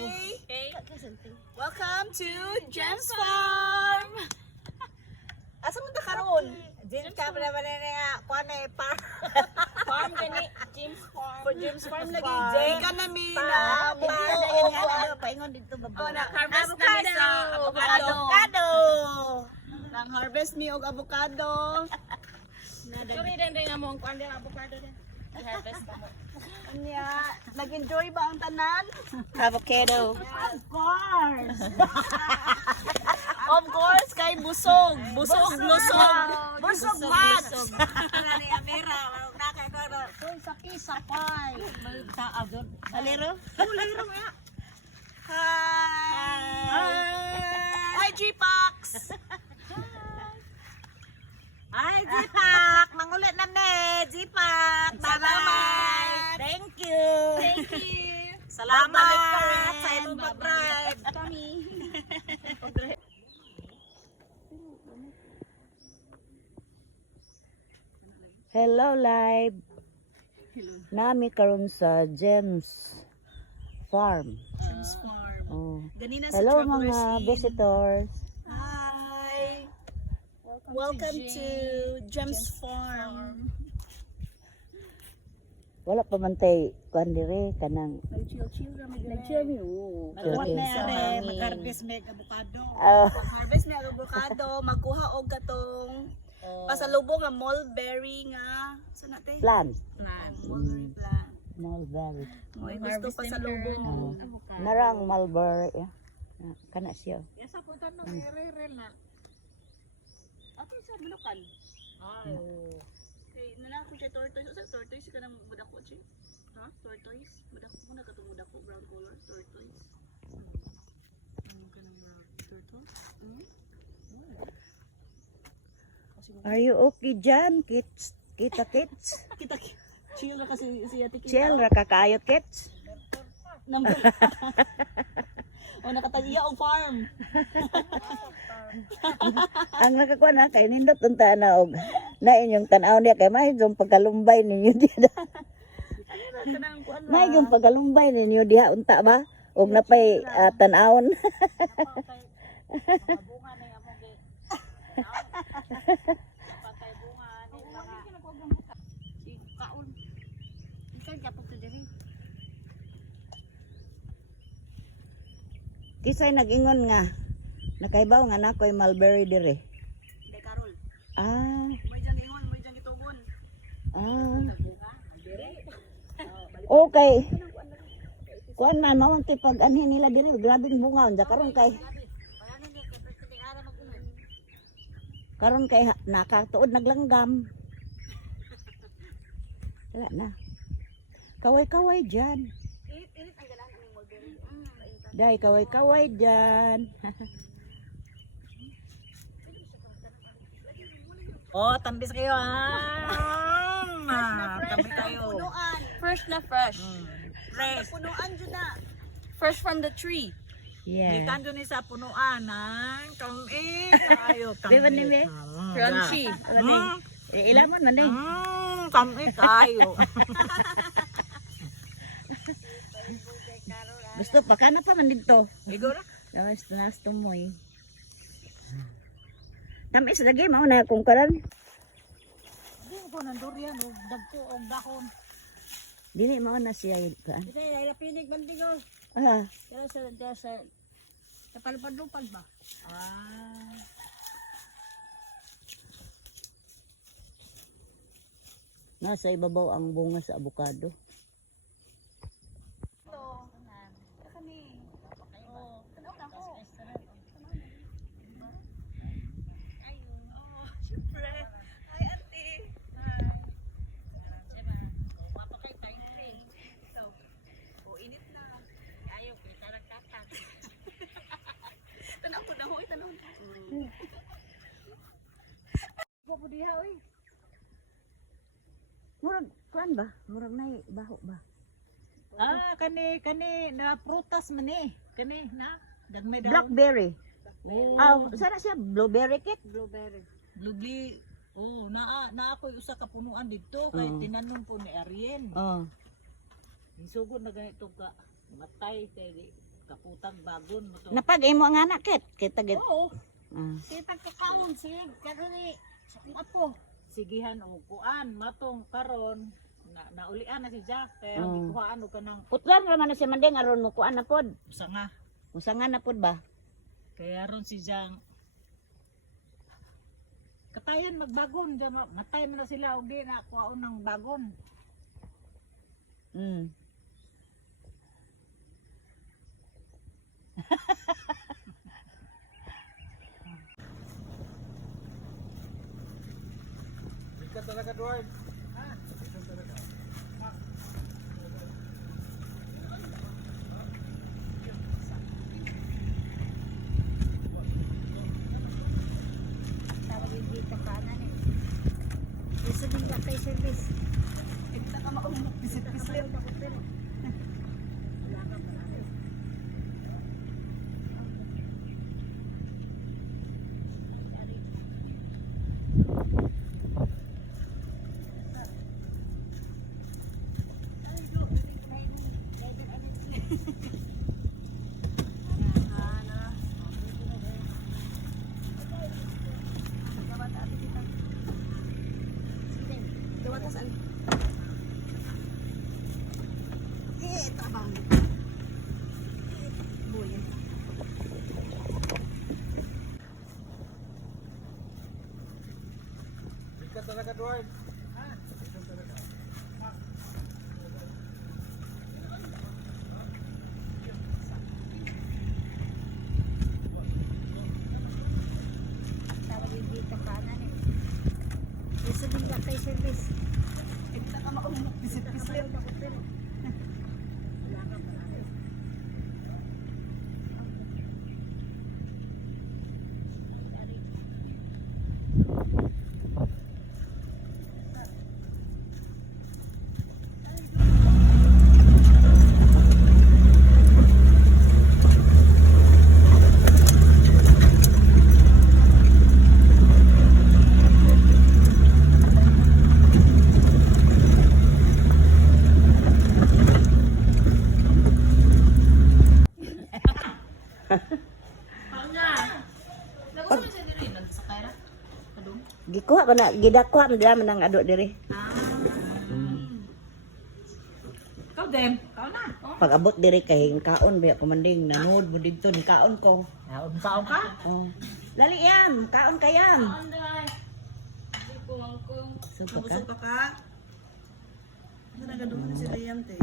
Okay. Welcome to Gems Farm. Asa mo ta karon? James ka pala ba na kuan eh Farm gani, James Farm. For Gems Farm lagi. Farm. Jay ka na mi na buko. paingon dito ba. Oh, na-harvest na mi sa avocado. Avocado. Nang harvest mi og avocado. Sorry din rin mo ang kuan din avocado din. I-harvest mo. Anya, nag-enjoy ba ang tanan? Avocado. Of course. Of course kay busog. Busog, lusog. Busog mat. Ni Amira, na kay ko. Toy sa kisapay. Sa agad. Alero? Uliro nga. Hi, G-Pax. Ay, Jipak, mangulit na ne, Jipak. Salamat. Thank you. Thank you. Salamat Babalik ka rin. sa imong pag-drive. Kami. Hello live. Nami karon sa Gems Farm. Gems Farm. Oh. Ganina sa Hello Travelers mga Inn. visitors. Hi. Welcome to Gems Farm. Wala pa man tay kuan dire kanang Nag-chill-chill kami dire. Magkuha Okay. na yare, mag-harvest may avocado. Harvest na avocado, magkuha og katong pasalubong nga mulberry nga sa natin. plant. Mulberry plant. Mulberry. Moy gusto pasalubong. Oh. Narang mulberry. Kana siya. Yasa po tanong, rel na. Ato sa Bulacan. Kay nana ko siya tortoise. Sa tortoise ka nang budako siya. Ha? Tortoise? Budako ko na katong budako brown color tortoise. Ano ka nang turtle? Are you okay dyan, kids? Kita kids? Kita chill na kasi si Ate Kita. Chill ra ka kaayo kids? Number. O nakatagiya og farm. Ang nakakuha na kay nindot unta na og na inyong tan-aw niya kay may yung pagkalumbay ninyo diha. Kanang kuan May yung pagkalumbay ninyo diha unta ba? Og napay tan-awon. Bunga na yung among patay bunga ni mga kaon. Ikan kapag to diri. Kisay nag-ingon nga nakaibaw nga nakoy mulberry dire. Day Carol. Ah, May jang ingon, may jang gitugon. ah. Okay. Kuan man mao ang tipag anhin nila dire, grabing bunga unsa karon kay nakatuod naglanggam. Wala na. Kaway-kaway dyan. Init ang galan ang mulberry. Day, kaway-kaway dyan. Oh, tambis kayo tambi kayo. Punuan. Fresh na fresh. Fresh. Punuan jud na. Fresh from the tree. Yeah. Ikan doon sa punuan, kami kayo. Di ba ni May? Crunchy. Ilamon man eh. Kami kayo. Gusto pa, kana pa man dito. Igor? Lawas na tumoy. Tamis lagi, mao na kung karan. Hindi ko ng durian, dagko o dahon. Dili mao na siya. Kaan. Ito ay pinig mandigo. Ah, Kaya sa palpad-lupad ba? nasa ibabaw ang bunga sa avocado. Kami. Oh, tanaw na ko. Oh, syempre. Hi, auntie. Oh, init na. Ayaw kay tarakatan. Tanaw ko na hoy, tanaw. Bobo diha oy. Murag kuan ba? Murag nay baho ba? Kani na prutas man eh. Kani na dagmay daw. Blackberry. Sana siya blueberry kit. Blueberry. Lubli. Oh, na ako usa ka punuan dito kay tinanong po ni Ariel. Oh. Isugod na ganito ka matay kay kaputag bagon mo to. Napagay mo ang anak kit. Kita git. Oo. Ah. Si pagkakamon siya, karon ni apo. Sigihan o kuan matong karon naulian na si Jack kaya Oo. gikuhaan og kanang Putlan raman na si Mandeng aron mo kuan na pod. usanga. Usangan na pod ba? Kaya ron si Jang katayan magbagon Jang matay mo na sila og di na kuhaon ng bagon. Mm. Ikat talaga Dwight. Tawag yung dito kanan eh. Gusto din ka kay service. Kita ka maumok. Bisit-bisit. Wala ka marami. Gawatasan. Tabang. Buyan. Ikat talaga Dwight. Tawag yung dito kanan eh. Gusto din ka kay service. Kita ka maumok. Bisit-bisit. Wala ka marami. Gikuha ba na gidakuha man dira man ang ado diri. Ikaw din, ikaw na. Pag abot diri kay kaon ba ko Mandeng nanood mo dito ni kaon ko. Saan ka? Oh. Dali yan, kaon ka yan. Anday. Kung Supo ka. busog pa ka. Naraga doon na sila yan te.